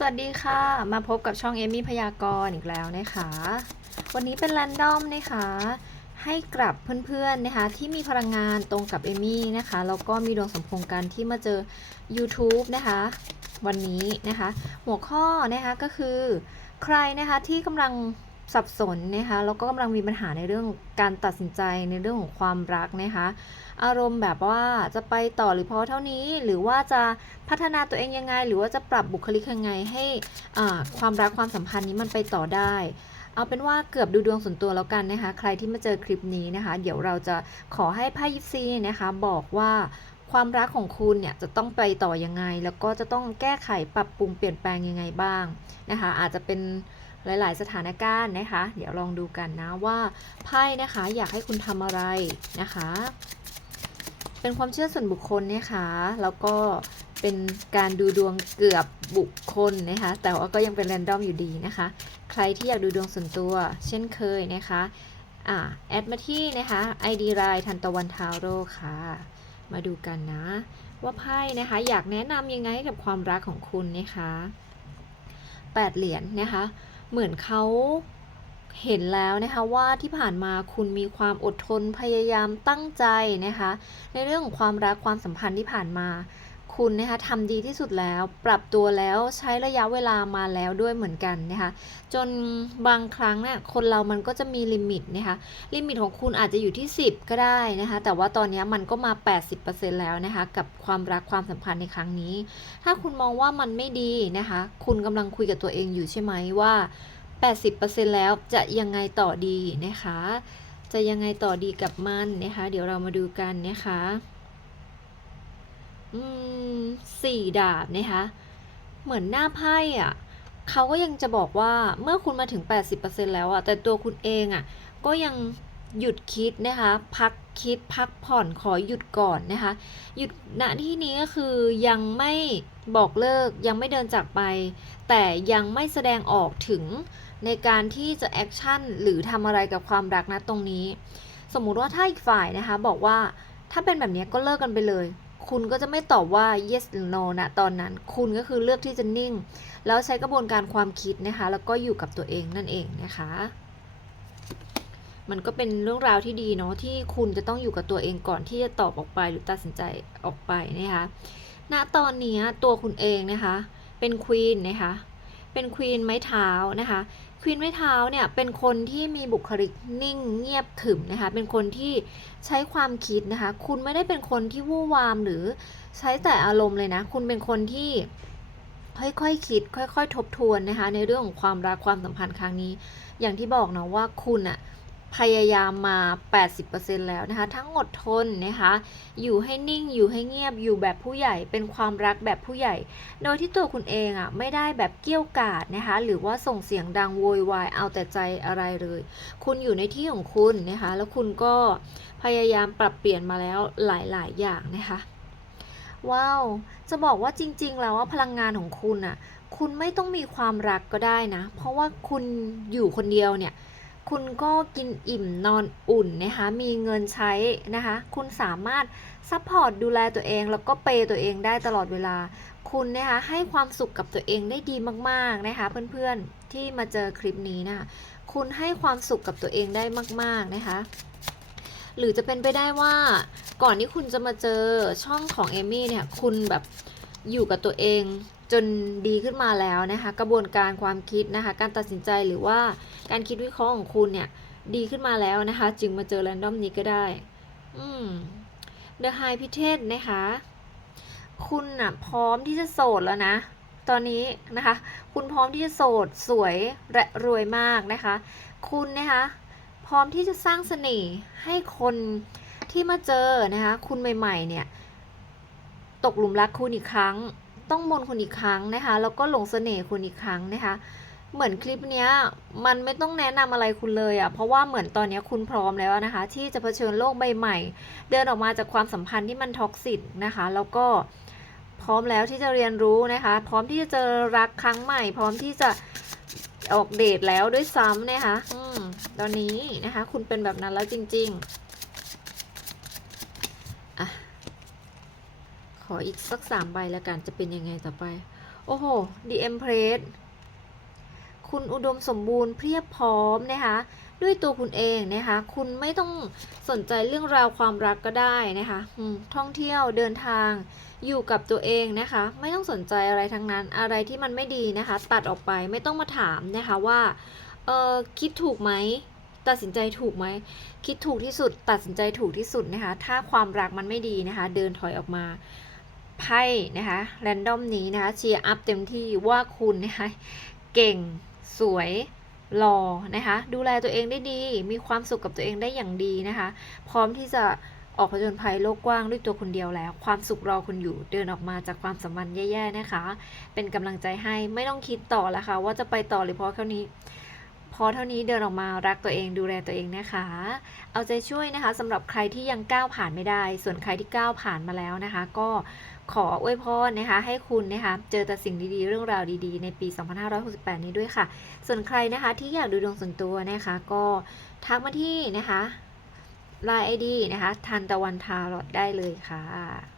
สวัสดีค่ะ มาพบกับช่องเอมี่พยากรณ์อีกแล้วนะคะ วันนี้เป็นแรนดอมนะคะ ให้กลับเพื่อนๆนะคะ ที่มีพลังงานตรงกับเอมี่นะคะแล้วก็มีดวงสมพงกันที่มาเจอ YouTube นะคะ วันนี้นะคะ หัวข้อนะคะก็คือ ใครนะคะที่กำลัง สับสนนะคะแล้วก็กำลังมีปัญหาในเรื่องการตัดสินใจในเรื่องของความรักนะคะ อารมณ์แบบว่าจะไปต่อหรือพอเท่านี้ หรือว่าจะพัฒนาตัวเองยังไง หรือว่าจะปรับบุคลิกยังไงให้ความรักความสัมพันธ์นี้มันไปต่อได้เอาเป็นว่าเกือบดูดวงส่วนตัวแล้วกันนะคะ ใครที่มาเจอคลิปนี้นะคะ เดี๋ยวเราจะขอให้ไพ่ยิปซีนะคะ บอกว่าความรักของคุณเนี่ยจะต้องไปต่อยังไง แล้วก็จะต้องแก้ไขปรับปรุงเปลี่ยนแปลงยังไงบ้างนะคะ อาจจะเป็น หลาย ๆ สถานการณ์นะคะ เดี๋ยวลองดูกันนะว่าไพ่นะคะอยากให้คุณทำอะไรนะคะ เป็นความเชื่อส่วนบุคคลนะคะแล้วก็เป็นการดูดวงเกือบบุคคลนะคะ แต่ว่าก็ยังเป็นแรนดอมอยู่ดีนะคะ ใครที่อยากดูดวงส่วนตัว เช่นเคยนะคะอ่าแอดมาที่นะคะ ID ไลน์ทันตะวันทาวโร่ค่ะ มาดูกันนะ ว่าไพ่นะคะอยากแนะนำยังไงกับความรักของคุณนะคะแปดเหรียญนะคะ เหมือนเขาเห็นแล้วนะคะว่าที่ผ่านมาคุณมีความอดทนพยายามตั้งใจนะคะ ในเรื่องของความรักความสัมพันธ์ที่ผ่านมา คุณนะคะทำดีที่สุดแล้ว ปรับตัวแล้วใช้ระยะเวลามาแล้วด้วยเหมือนกันนะคะจนบางครั้งเนี่ยคนเรามันก็จะมีลิมิตนะคะลิมิตของคุณอาจจะอยู่ที่ 10 ก็ได้นะคะแต่ว่าตอนนี้มันก็มา 80%แล้วนะคะกับความรักความสัมพันธ์ในครั้งนี้ ถ้าคุณมองว่ามันไม่ดีนะคะคุณกำลังคุยกับตัวเองอยู่ใช่ไหมว่า 80%แล้วจะยังไงต่อดีนะคะจะยังไงต่อดีกับมันนะคะ เดี๋ยวเรามาดูกันนะคะ อืมสี่ดาบนะคะ เหมือนหน้าไพ่อะเขาก็ยังจะบอกว่าเมื่อคุณมาถึง 80%แล้วอะแต่ตัวคุณเองอะก็ยังหยุดคิดนะคะ พักคิดพักผ่อนขอหยุดก่อนนะคะ หยุดณที่นี้ก็คือยังไม่บอกเลิกยังไม่เดินจากไป แต่ยังไม่แสดงออกถึงในการที่จะแอคชั่นหรือทำอะไรกับความรักนะตรงนี้ สมมุติว่าถ้าอีกฝ่ายนะคะบอกว่าถ้าเป็นแบบนี้ก็เลิกกันไปเลย คุณก็จะไม่ตอบว่า yes หรือ no นะตอนนั้น คุณก็คือเลือกที่จะนิ่ง แล้วใช้กระบวนการความคิดนะคะ แล้วก็อยู่กับตัวเองนั่นเองนะคะ มันก็เป็นเรื่องราวที่ดีเนาะที่คุณจะต้องอยู่กับตัวเองก่อนที่จะตอบออกไปหรือตัดสินใจออกไปนะคะณตอนนี้ตัวคุณเองนะคะ เป็นควีนนะคะ เป็นควีนไม้เท้านะคะ ควีนไม้เท้าเนี่ยเป็นคนที่มีบุคลิกนิ่งเงียบขึมนะคะ เป็นคนที่ใช้ความคิดนะคะ คุณไม่ได้เป็นคนที่วู่วามหรือใช้แต่อารมณ์เลยนะ คุณเป็นคนที่ค่อยๆคคิด ค่อย ๆ ทบทวนนะคะ ในเรื่องของความรักความสัมพันธ์ครั้งนี้ อย่างที่บอกนะว่าคุณอะ พยายามมา 80%แล้วนะคะ ทั้งอดทนนะคะ อยู่ให้นิ่ง อยู่ให้เงียบ อยู่แบบผู้ใหญ่ เป็นความรักแบบผู้ใหญ่ โดยที่ตัวคุณเองอะ่ะไม่ได้แบบเกี้ยวกาดนะคะ หรือว่าส่งเสียงดังโวยวาย เอาแต่ใจอะไรเลย คุณอยู่ในที่ของคุณนะคะ แล้วคุณก็พยายามปรับเปลี่ยนมาแล้วหลาย ๆ อย่างนะคะ ว้าว จะบอกว่าจริง ๆ แล้วว่าพลังงานของคุณอะ คุณไม่ต้องมีความรักก็ได้นะ เพราะว่าคุณอยู่คนเดียวเนี่ย คุณก็กินอิ่มนอนอุ่นนะคะ มีเงินใช้นะคะ คุณสามารถซัพพอร์ตดูแลตัวเอง แล้วก็เปย์ตัวเองได้ตลอดเวลา คุณนะคะให้ความสุขกับตัวเองได้ดีมากๆนะคะ เพื่อนๆที่มาเจอคลิปนี้นะคะคุณให้ความสุขกับตัวเองได้มาก ๆนะคะ หรือจะเป็นไปได้ว่าก่อนที่คุณจะมาเจอช่องของเอมี่เนี่ย คุณแบบอยู่กับตัวเองจนดีขึ้นมาแล้วนะคะ กระบวนการความคิดนะคะ การตัดสินใจหรือว่า การคิดวิเคราะห์ของคุณเนี่ยดีขึ้นมาแล้วนะคะ จึงมาเจอแรนดอมนี้ก็ได้ อืม The High p i t e นะคะ คุณนะพร้อมที่จะโสดแล้วนะ ตอนนี้นะคะ คุณพร้อมที่จะโสดสวยและรวยมากนะคะ คุณนะคะ พร้อมที่จะสร้างเสน่ห์ให้คนที่มาเจอนะคะ คุณใหม่ ๆ เนี่ย ตกหลุมรักคุณอีกครั้ง ต้องมนคุณอีกครั้งนะคะ แล้วก็หลงเสน่ห์คุณอีกครั้งนะคะ เหมือนคลิปเนี้ยมันไม่ต้องแนะนำอะไรคุณเลยอะ่ะเพราะว่าเหมือนตอนนี้คุณพร้อมแล้วนะคะ ที่จะเผชิญโลกใบใหม่ เดินออกมาจากความสัมพันธ์ที่มันท็อกซิกนะคะ แล้วก็พร้อมแล้วที่จะเรียนรู้นะคะ พร้อมที่จะเจอรักครั้งใหม่ พร้อมที่จะออกเดทแล้วด้วยซ้ำนะคะอืมตอนนี้นะคะ คุณเป็นแบบนั้นแล้วจริง ๆอะขออีกสักสามใบแล้วกันจะเป็นยังไงต่อไป โอ้โห The Empress คุณอุดมสมบูรณ์เพียบพร้อมนะคะด้วยตัวคุณเองนะคะ คุณไม่ต้องสนใจเรื่องราวความรักก็ได้นะคะท่องเที่ยวเดินทางอยู่กับตัวเองนะคะ ไม่ต้องสนใจอะไรทั้งนั้นอะไรที่มันไม่ดีนะคะ ตัดออกไปไม่ต้องมาถามนะคะว่าเออคิดถูกไหมตัดสินใจถูกไหมคิดถูกที่สุด ตัดสินใจถูกที่สุดนะคะ ถ้าความรักมันไม่ดีนะคะ เดินถอยออกมาไพ่นะคะแรนดอมนี้นะคะเชียร์อัพเต็มที่ว่าคุณนะคะเก่ง สวยหล่อนะคะ ดูแลตัวเองได้ดี มีความสุขกับตัวเองได้อย่างดีนะคะ พร้อมที่จะออกผจญภัยโลกกว้างด้วยตัวคนเดียวแล้ว ความสุขรอคุณอยู่ เดินออกมาจากความสัมพันธ์แย่ๆนะคะ เป็นกำลังใจให้ไม่ต้องคิดต่อแล้วค่ะว่าจะไปต่อหรือพอแค่นี้ อเท่านี้เดินออกมารักตัวเองดูแลตัวเองนะคะ เอาใจช่วยนะคะสำหรับใครที่ยังก้าวผ่านไม่ได้ ส่วนใครที่ก้าวผ่านมาแล้วนะคะ ก็ขออวยพรนะคะ ให้คุณนะคะเจอแต่สิ่งดีๆ เรื่องราวดีๆ ในปี 2568 นี้ด้วยค่ะ ส่วนใครนะคะที่อยากดูดวงส่วนตัวนะคะ ก็ทักมาที่นะคะ Line ID นะคะทันตะวันทารอดได้เลยค่ะ